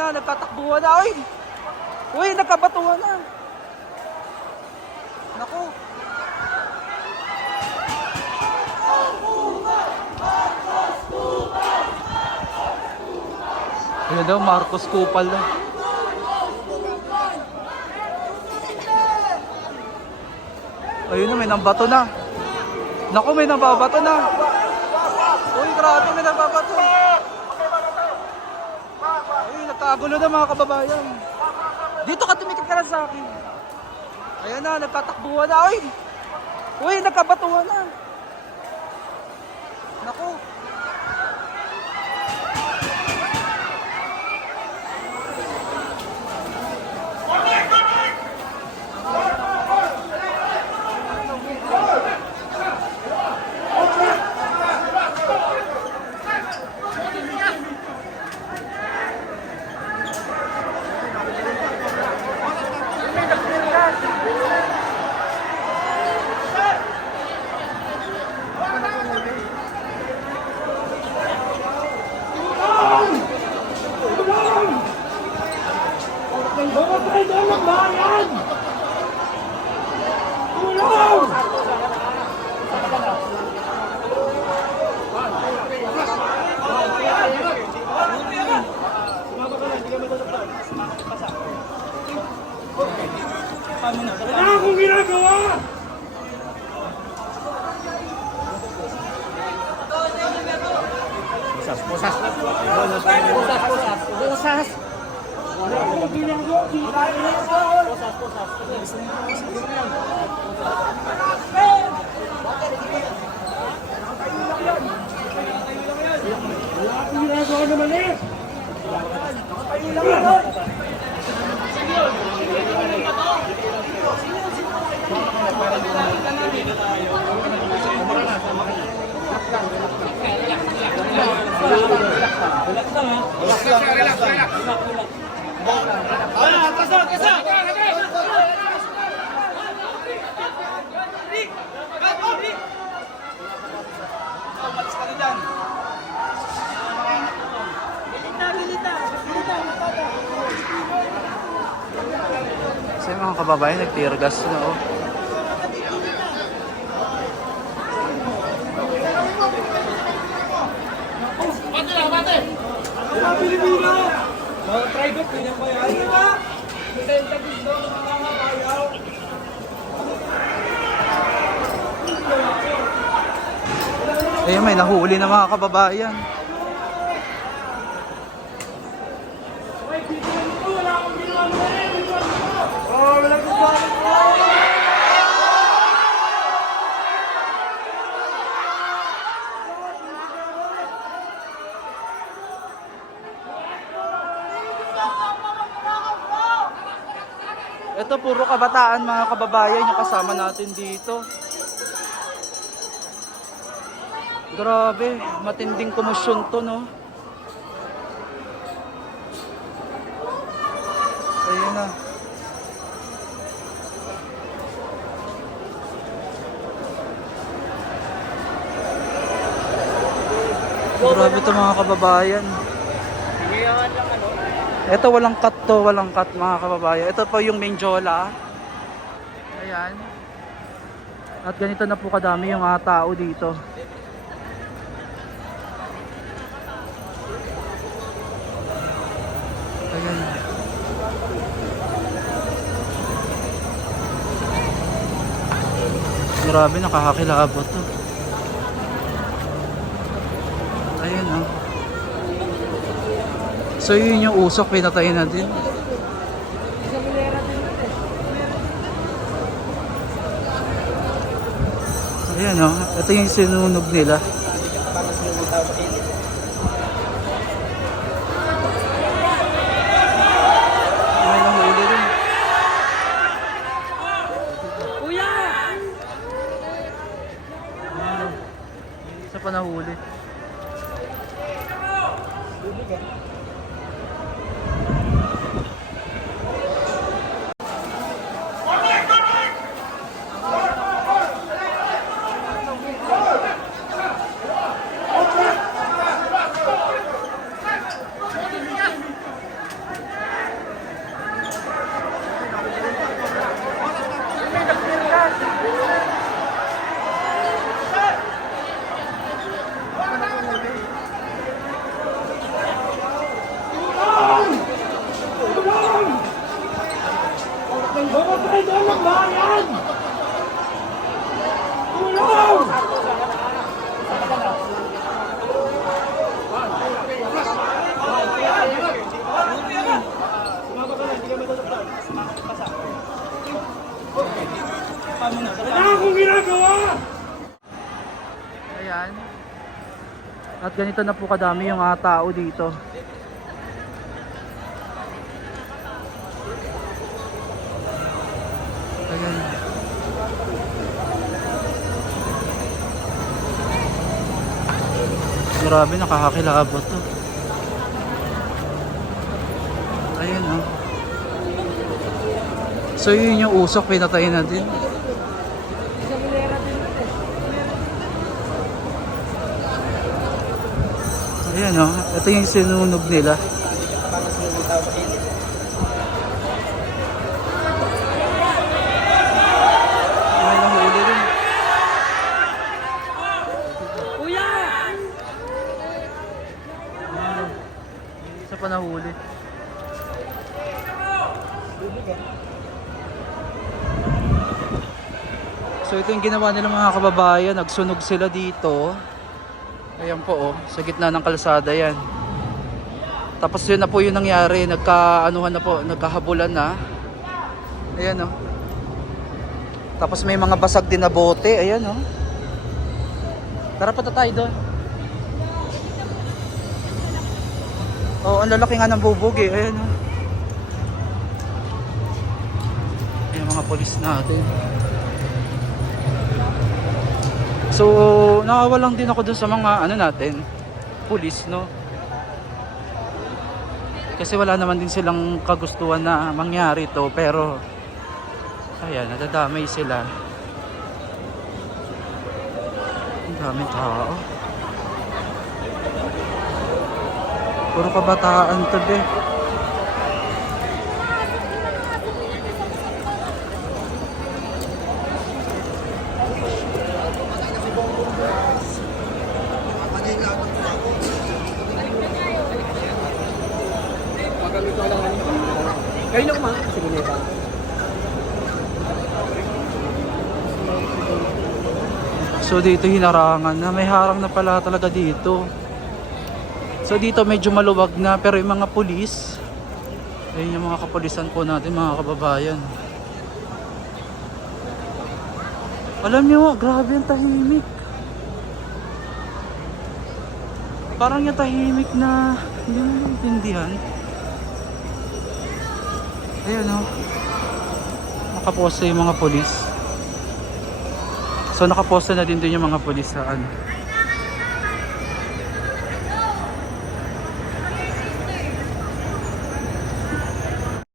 na, nagtatakbuhan na. Uy! Uy, nagkabatuhan na. Naku. Ayan daw, Marcos Kupal na. Ayun na, may nambato na. Naku, may nababato na. Uy, grabe, may nababato. Uy, nagkagulo na mga kababayan. Dito ka, tumikit ka lang sa akin. Ayan na, nagtatakbuhan na. Uy! Uy, nagkabatuhan na. Naku. Wala akong ginagawa! Pusas! Wala akong ginagawa! Wala akong ginagawa naman eh! Kasi mga kababayan, nag-tear gas na oh. Mga Pilipino! Mga private, ganyan ba yan? Ano ba? Presenta gusto ng mga bayaw. Ayun, may nahuli na mga kababayan. Ay, dito na dito! Wala akong ginagawa eh! Oh, walang ginagawa! Ito puro kabataan mga kababayan yung kasama natin dito. Grabe, matinding komosyon to no. Ayun na. Grabe to mga kababayan. Ito walang cut to, walang cut mga kababayan. Ito po yung Menjola. Ayan. At ganito na po kadami yung mga tao dito. Ayan. Grabe, nakakakilabot to. Ayan oh. So yun yung usok, pinatay na din. Ayan o, ito yung sinunog nila. May nahuli rin. Kuya! Isa pa nahuli. ginagawa? Ayan. At ganito na po kadami yung mga tao dito. Ayan. Grabe, nakakakilabot to. Ayan oh. So yun yung usok, pinatay na din. Ayan oh, ito yung sinunog nila. May nahuli rin. Kuya! Isa pa nahuli. So ito yung ginawa nila mga kababayan, nagsunog sila dito. Ayan po oh, sa gitna ng kalsada yan. Tapos yun na po yung nangyari, nagkaanuhan na po, nagkahabulan na. Ayan oh. Tapos may mga basag din na bote, ayan oh. Tara pa tayo doon. Oh, ang lalaki nga ng bubog eh, ayan oh. Ayan mga polis natin. So, nakawa lang din ako dun sa mga ano natin, pulis, no? Kasi wala naman din silang kagustuhan na mangyari to, pero ayan, nadadamay sila. Ang daming tao. Puro kabataan to, be. Kayo na kumain. Sige na ito. So dito hinarangan na, may harang na pala talaga dito. So dito medyo maluwag na, pero yung mga pulis, ayun yung mga kapulisan po natin, mga kababayan. Alam nyo, grabe ang tahimik. Parang yung tahimik na hindi mo maintindihan. Ayan o, nakaposte yung mga pulis. So nakaposte na din yung mga pulis sa ano,